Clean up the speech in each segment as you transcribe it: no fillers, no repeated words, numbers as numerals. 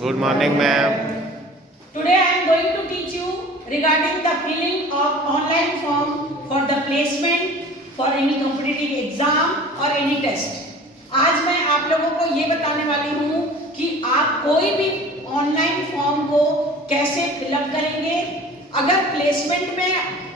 Good morning, ma'am. Today I am going to teach you regarding the filling of online form for the placement for any competitive exam or any test. आज मैं आप लोगों को ये बताने वाली हूँ कि आप कोई भी ऑनलाइन फॉर्म को कैसे फिलअप करेंगे। अगर प्लेसमेंट में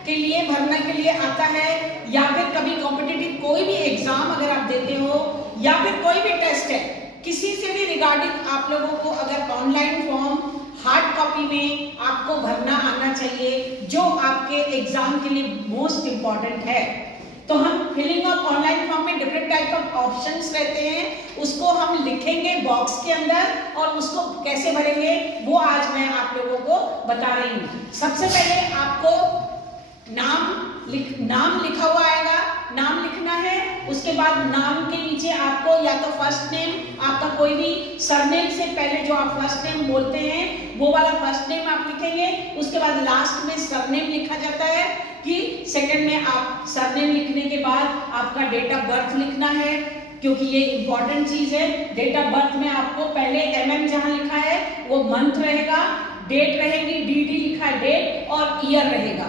के लिए भरने के लिए आता है या फिर कभी कॉम्पिटिटिव कोई भी एग्जाम अगर आप देते हो या फिर कोई भी टेस्ट है, किसी से भी रिगार्डिंग आप लोगों को अगर ऑनलाइन फॉर्म हार्ड कॉपी में आपको भरना आना चाहिए, जो आपके एग्जाम के लिए मोस्ट इम्पॉर्टेंट है। तो हम फिलिंग ऑफ ऑनलाइन फॉर्म में डिफरेंट टाइप ऑफ ऑप्शंस रहते हैं, उसको हम लिखेंगे बॉक्स के अंदर और उसको कैसे भरेंगे वो आज मैं आप लोगों को बता रही हूँ। सबसे पहले आपको नाम लिखा हुआ आएगा, नाम लिखना है। उसके बाद नाम के नीचे आपको या तो फर्स्ट नेम, आपका कोई भी सरनेम से पहले जो आप फर्स्ट नेम बोलते हैं वो वाला फर्स्ट नेम आप लिखेंगे। उसके बाद लास्ट में सरनेम लिखा जाता है कि सेकंड में आप सरनेम लिखने के बाद आपका डेट ऑफ बर्थ लिखना है, क्योंकि ये इंपॉर्टेंट चीज है। डेट ऑफ बर्थ में आपको पहले एमएम जहां लिखा है वो मंथ रहेगा, डेट रहेगी डीडी लिखा है डेट और ईयर रहेगा।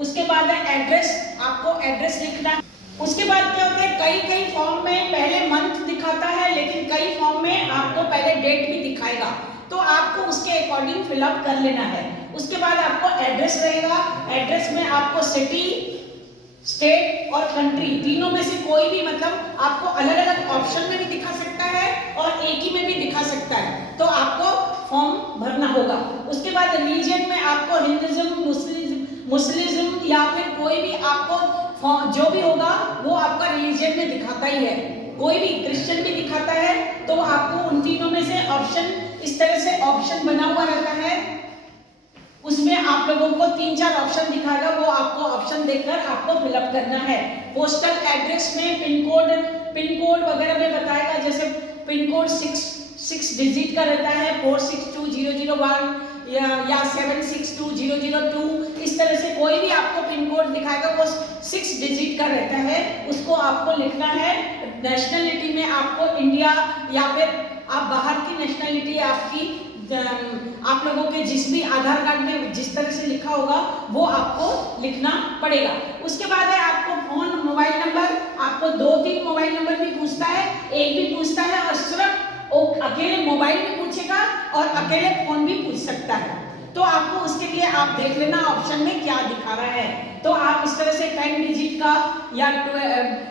उसके बाद एड्रेस, आपको एड्रेस लिखना है। उसके बाद क्या होता है, कई फॉर्म में पहले मंथ दिखाता है लेकिन कई फॉर्म में आपको पहले डेट भी दिखाएगा, तो आपको उसके अकॉर्डिंग फिलअप कर लेना है। उसके बाद आपको एड्रेस रहेगा, एड्रेस में आपको सिटी, स्टेट और कंट्री तीनों में से कोई भी, मतलब आपको अलग अलग ऑप्शन में भी दिखा सकता है और एक ही में भी दिखा सकता है, तो आपको फॉर्म भरना होगा। उसके बाद रीजन में आपको हिंदुइज्म, मुस्लिम या फिर कोई भी आपको जो भी होगा वो आपका रिलीजन में दिखाता ही है। कोई भी क्रिश्चियन भी दिखाता है, तो आपको उन तीनों में से ऑप्शन, इस तरह से ऑप्शन बना हुआ रहता है, उसमें आप लोगों को 3-4 ऑप्शन दिखाएगा, वो आपको ऑप्शन देखकर आपको फिलअप करना है। पोस्टल एड्रेस में पिन कोड वगैरह में बताएगा, जैसे पिन कोड 6 डिजिट का रहता है, 462001 या 7620002, इस तरह से कोई भी आपको पिन कोड दिखाएगा वो 6 डिजिट का रहता है, उसको आपको लिखना है। नेशनलिटी में आपको इंडिया या फिर आप बाहर की नेशनलिटी आपकी, आप लोगों के जिस भी आधार कार्ड में जिस तरह से लिखा होगा वो आपको लिखना पड़ेगा। उसके बाद है आपको फोन, मोबाइल नंबर, आपको 2-3 मोबाइल नंबर भी पूछता है, एक भी पूछता है और सिर्फ अकेले मोबाइल भी पूछेगा और अकेले फोन भी पूछ सकता है, तो आपको उसके लिए आप देख लेना ऑप्शन में क्या दिखा रहा है। तो आप इस तरह से 10 डिजिट का या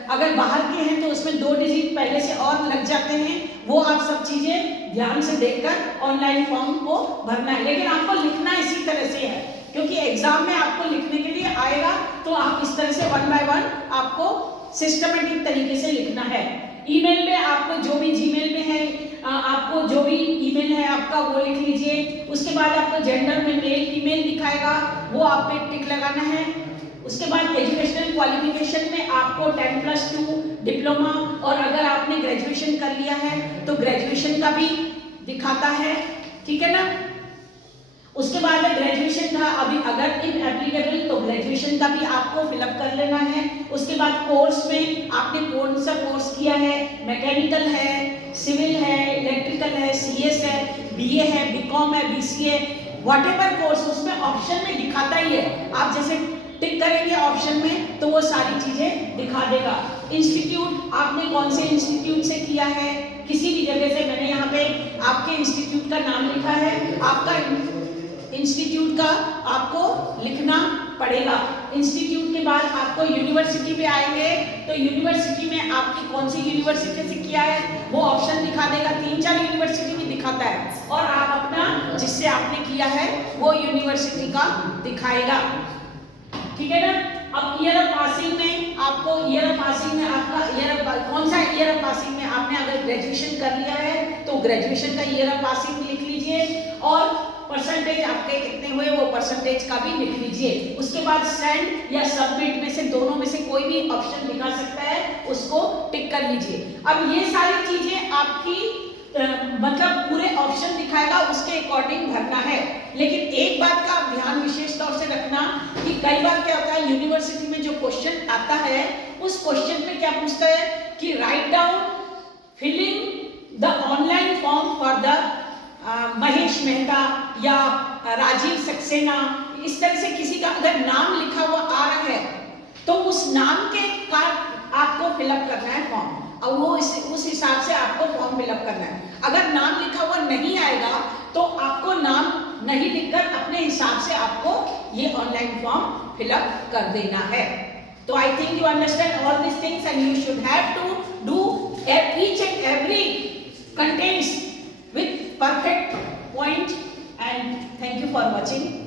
अगर बाहर के हैं तो उसमें 2 डिजिट पहले से और लग जाते हैं, वो आप सब चीजें ध्यान से देखकर ऑनलाइन फॉर्म को भरना है। लेकिन आपको लिखना इसी तरह से है, क्योंकि एग्जाम में आपको लिखने के लिए आएगा, तो आप इस तरह से 1 बाय 1 आपको सिस्टमेटिक तरीके से लिखना है। ईमेल में आपको जो भी जीमेल में है, आपको जो भी ईमेल है आपका वो लिख लीजिए। उसके बाद आपको जेंडर में मेल फीमेल दिखाएगा, वो आप पे टिक लगाना है। उसके बाद एजुकेशनल क्वालिफिकेशन में आपको 10+2 डिप्लोमा, और अगर आपने ग्रेजुएशन कर लिया है तो ग्रेजुएशन का भी दिखाता है, ठीक है ना। उसके बाद ग्रेजुएशन का अभी अगर इन एप्लीकेबल तो ग्रेजुएशन का भी आपको फिलअप कर लेना है। उसके बाद कोर्स में आपने कौन सा कोर्स किया है, मैकेनिकल है, सिविल है, इलेक्ट्रिकल है, सीएस है, बीए है, बीकॉम है, बीसीए, व्हाटएवर कोर्स उसमें ऑप्शन में दिखाता ही है। आप जैसे टिक करेंगे ऑप्शन में तो वो सारी चीजें दिखा देगा। इंस्टीट्यूट, आपने कौन से इंस्टीट्यूट से किया है, किसी भी जगह से, मैंने यहाँ पे आपके इंस्टीट्यूट का नाम लिखा है, आपका इंस्टीट्यूट का आपको लिखना पड़ेगा। इंस्टीट्यूट के बाद आपको यूनिवर्सिटी पे आएंगे, तो यूनिवर्सिटी में आपकी कौन सी यूनिवर्सिटी से किया है वो ऑप्शन दिखा देगा। 3-4 यूनिवर्सिटी भी दिखाता है, और आप अपना जिससे आपने किया है वो यूनिवर्सिटी का दिखाएगा, ठीक है ना। अब ईयर ऑफ पासिंग में आपको, ईयर ऑफ पासिंग में आपका कौन सा ईयर ऑफ पासिंग में आपने अगर ग्रेजुएशन कर लिया है तो ग्रेजुएशन का ईयर ऑफ पासिंग लिख लीजिए, और परसेंटेज आपके कितने हुए वो परसेंटेज का भी लिख लीजिए। उसके बाद सेंड या सबमिट में से दोनों में से कोई भी ऑप्शन दिखा सकता है, उसको टिक कर लीजिए। अब ये सारी चीजें आपकी मतलब पूरे ऑप्शन दिखाएगा, उसके अकॉर्डिंग भरना है। लेकिन एक बात का आप ध्यान विशेष तौर से रखना कि कई बार क्या होता है, यूनिवर्सिटी में जो क्वेश्चन आता है उस क्वेश्चन में क्या पूछता है कि write down filling the online form for the Mahesh Ramesh Mehta या राजीव सक्सेना, इस तरह से किसी का अगर नाम लिखा हुआ आ रहा है तो उस नाम के का आपको फिलअप करना है फॉर्म, और वो उस हिसाब से आपको फॉर्म फिलअप करना है। अगर नाम लिखा हुआ नहीं आएगा तो आपको नाम नहीं लिखकर अपने हिसाब से आपको ये ऑनलाइन फॉर्म फिलअप कर देना है। तो I think you understand all this things and you should have to do each and every contents with perfect point, and thank you for watching.